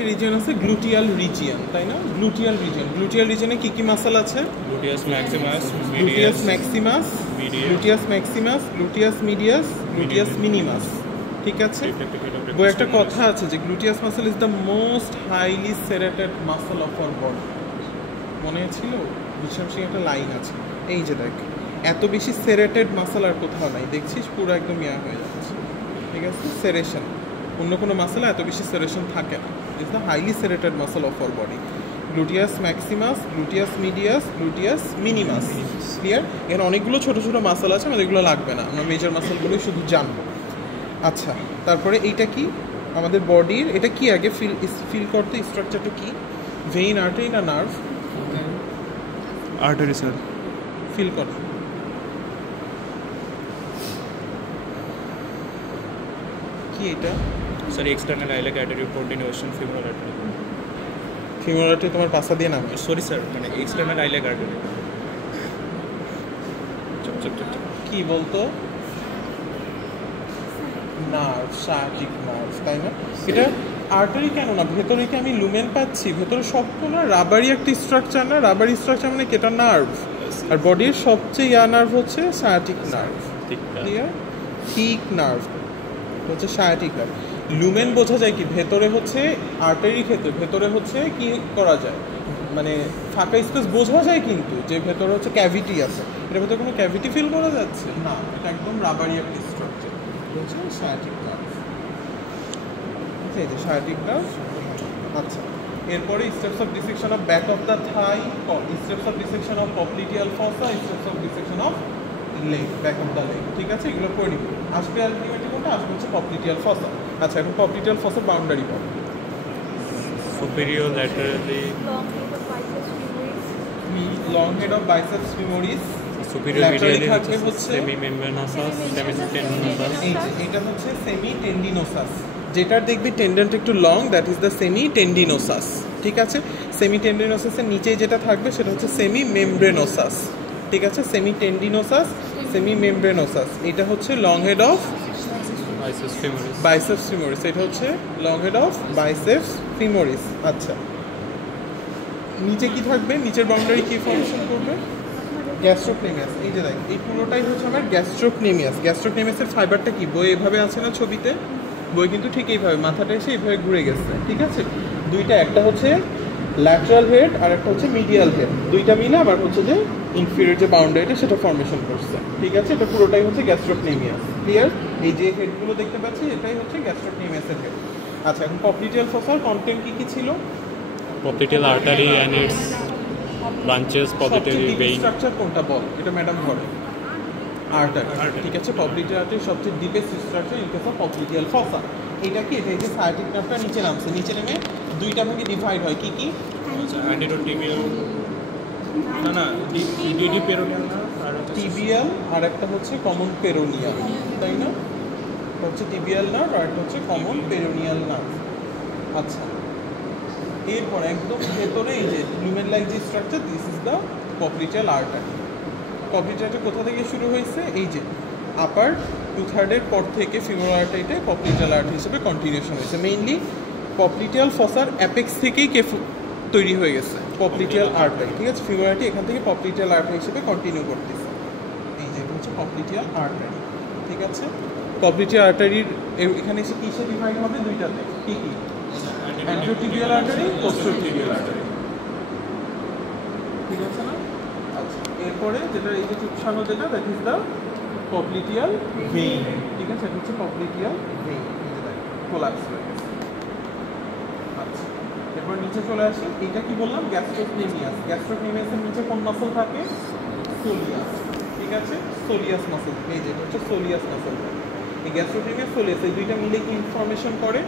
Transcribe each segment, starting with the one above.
আরেকটা রিজিয়ন আছে gluteal region, তাই না? গ্লুটিয়াল রিজিয়নে কি কি মাসল আছে? Gluteus maximus, gluteus maximus, gluteus maximus, gluteus medius, gluteus minimus. ঠিক আছে, বই একটা কথা আছে যে gluteus muscle is the most highly serrated muscle of our body. মনে ছিল বিশামসিং একটা লাইন আছে, এই যে দেখ এত বেশি সেরেটেড মাসল আর কোথাও নাই, দেখছিস পুরো একদম ইয়া হয়ে যাচ্ছে। ঠিক আছে, সেরেশন অন্য কোনো মাসলে এত বেশি সেরেশন থাকে না। Is the highly serrated muscle of our body. Gluteus maximus, gluteus medius, gluteus minimus. Clear? এখানে অনেকগুলো ছোট ছোট মাসল আছে, আমাদের এগুলো লাগবে না, আমরা মেজর মাসলগুলোই শুধু জানবো। আচ্ছা, তারপরে এইটা কি আমাদের বডির, এটা কি আগে ফিল করতে স্ট্রাকচারটা কি? ভেইন, আর্টারি না নার্ভ? Artery sir. ফিল কর। কি এটা? Sir external iliac artery, continuation femoral artery. Femoral artery তোমার পাশা দিয়ে নামে? সরি স্যার, মানে এক্সটার্নাল আইলেক আর্টারি। কি বলতো? নার্ভ, সায়াটিক নার্ভ, তাই না? এটা আর্টারি কেন না? ভেতরে কি আমি লুমেন পাচ্ছি? ভেতরে সবগুলো না রাবারি একটা স্ট্রাকচার না? রাবারি স্ট্রাকচার মানে কেটা নার্ভ, আর বডির সবচেয়ে ইয়া নার্ভ হচ্ছে sciatic nerve. Clear? Thick nerve হচ্ছে সায়াটিক নার্ভ। লুমেন বোঝা যায় কি? ভেতরে হচ্ছে আর্টারি ক্ষেত্রে ভেতরে হচ্ছে কি করা যায়, মানে ফাঁকা স্পেস বোঝা যায়, কিন্তু যে ভেতরে হচ্ছে ক্যাভিটি আছে, এটার ভেতরে কোনো ক্যাভিটি ফিল করা যাচ্ছে না, এটা একদম রাবারি একটা স্ট্রাকচার হচ্ছে সায়াটিক নার্ভ। ঠিক আছে, সায়াটিক নার্ভ। আচ্ছা, এরপরে steps of dissection of back of the thigh, steps of dissection of popliteal fossa, steps of dissection of leg, back of the leg. ঠিক আছে, এগুলো পড়ে নিব। আসবে আলটিমেটলি কোনটা? আসবে হচ্ছে পপলিটিয়াল ফসা। আচ্ছা, এখন পপলিটিয়াল ফসার বাউন্ডারি পাবো। superior laterally, long head of biceps femoris, superior Laterally medially থাকবে হচ্ছে হচ্ছে সেমি মেমব্রেনাসাস, সেমি টেন্ডনোসাস। এটা হচ্ছে সেমি টেন্ডিনোসাস। যেটার দেখবি টেন্ডেন্ট একটু long, that is the semi tendinosus. ঠিক আছে, সেমি টেন্ডিনোসাসের নিচে যেটা থাকবে সেটা হচ্ছে সেমি মেমব্রেনোসাস। ঠিক আছে, সেমি টেন্ডিনোসাস, সেমি মেমব্রেনোসাস। এটা হচ্ছে long head of biceps femoris. Biceps femoris, এটা হচ্ছে long head of biceps femoris. আচ্ছা, নিচে কি থাকবে? নিচের বাউন্ডারি কি ফর্মেশন করবে? গ্যাস্ট্রোক্লেমিয়াস। এই যে দেখ, এই পুরোটাই হচ্ছে আমার গ্যাস্ট্রোক্লেমিয়াস। গ্যাস্ট্রোক্লেমিয়াসের ফাইবারটা কি বই এভাবে আছে না ছবিতে? বই কিন্তু ঠিক এইভাবে মাথাটা এসে এইভাবে ঘুরে গেছে। ঠিক আছে, দুইটা, একটা হচ্ছে ল্যাটারাল হেড আর একটা হচ্ছে মিডিয়াল হেড, দুইটা মিলে আবার হচ্ছে যে ইনফিরিয়র যে বাউন্ডারিটা সেটা ফর্মেশন করছে। ঠিক আছে, এটা পুরোটাই হচ্ছে গ্যাস্ট্রোক্লেমিয়াস। ক্লিয়ার? এই যে হেডগুলো দেখতে পাচ্ছি এটাই হচ্ছে গ্যাস্ট্রোক্লেমিয়াসের হেড। আচ্ছা, এখন পপলিটিয়াল ফসার কন্টেন্ট কি কি ছিল? popliteal artery and its branches, popliteal vein. Structure কোনটা বল? এটা ম্যাডাম ধরে আর্টারি। ঠিক আছে, পপলিটিয়াল আর্টারি সবচেয়ে deepest structure in case of popliteal fossa. এটা কি? এটা এই যে সায়াটিক নার্ভটা নিচে নামছে, নিচে নেমে দুইটা ভাগে ডিভাইড হয়। কি কি? Anterotibial, না ডিডি পেরোনিয়াল না, আর টিবিয়াল আর একটা হচ্ছে কমন পেরোনিয়াল, তাই না? এটা হচ্ছে টিবিয়াল নার্ভ আর একটা হচ্ছে কমন পেরোনিয়াল নার্ভ। আচ্ছা, এরপর একদম ভেতরে এই যে লুমেন লাইক যে structure, this is the popliteal artery. Popliteal artery কোথা থেকে শুরু হয়েছে? এই যে আপার 2/3 পর থেকে ফিমোরাল আর্টারিতে পপলিটিয়াল আর্টারি হিসেবে কন্টিনিউশন হয়েছে। মেইনলি পপলিটিয়াল ফসার অ্যাপেক্স থেকেই তৈরি হয়ে গেছে পপলিটিয়াল আর্টারি। ঠিক আছে, ফিমোরাল আর্টারি এখান থেকে পপলিটিয়াল আর্টারি হিসেবে কন্টিনিউ করতেছে। এই যে এটা হচ্ছে পপলিটিয়াল আর্টারি। ঠিক আছে, পপলিটিয়াল আর্টারির এখানে এসে কিসে ডিভাইড হবে? দুইটাতে। কি কি? অ্যান্টেরোটিবিয়াল আর্টারি, পোস্টেরোটিবিয়াল আর্টারি। ঠিক আছে না? আচ্ছা, এরপরে যেটা এই যে চুপসানো যেটা, that is the popliteal vein. ঠিক আছে, এটা হচ্ছে পপলিটিয়াল ভেইন। এই যে দেখো কোলাপস হয়ে গেছে। আচ্ছা, এরপর নিচে চলে আসি। এটা কি বললাম? গ্যাস্ট্রোক্লেমিয়াস। গ্যাস্ট্রোক্লেমিয়াসের নিচে কোন মাসল থাকে? সোলিয়াস। ঠিক আছে, সোলিয়াস মাসল। এই যে এটা হচ্ছে সোলিয়াস মাসল। এই গ্যাস্ট্রোক্লেমিয়াস, সোলিয়াস, এই দুইটা মিলে কি ইনফরমেশন করে?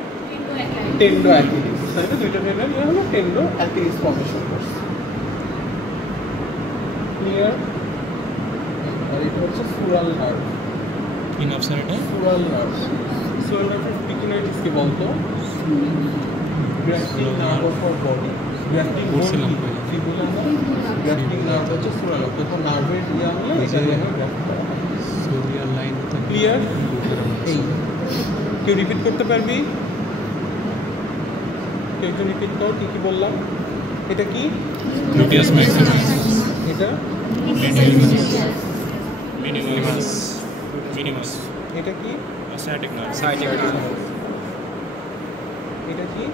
Tendo Achilles. তাই না? দুইটা মিলে নিয়ে হলো টেন্ডো অ্যাকিলিস ফর্মেশন করছে। ক্লিয়ার? আর এটা হচ্ছে সুরাল নার্ভ। কি নার্ভ স্যার এটা? সুরাল নার্ভ। সুরাল নার্ভের স্পিকুলারিটিস কি বলতো? গ্রাস্পিং নার্ভ অফ আওয়ার বডি। গ্রাস্পিং বলছিলাম বডি, ফিবুলা না? গ্রাস্পিং নার্ভ হচ্ছে সুরাল নার্ভ। যখন নার্ভের ইয়া হলে এটা যেন গ্রাস্প করা হয়। সোলিয়ার লাইন। ক্লিয়ার? এই কেউ রিপিট করতে পারবি? কেউ একজন রিপিট করো, কি কি বললাম? এটা কি? Gluteus maximus. এটা Minimus. Minimus. এটা কি? Sciatic nerve. এটা কি?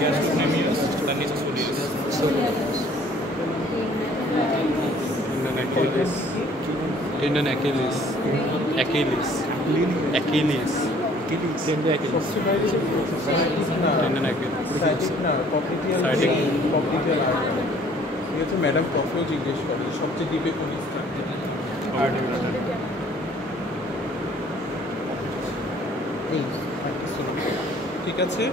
Gastrocnemius. Tendinous soleus. Tendon Achilles. Achilles. Achilles. Tendon Achilles. সবচেয়ে বাইরে Tendon Achilles. সাইটিক না, পপলিটিয়াল Sciatic. Popliteal artery. ঠিক আছে, ম্যাডাম কখনো জিজ্ঞেস করে সবচেয়ে ডিপে কোন স্থান? এই ঠিক আছে।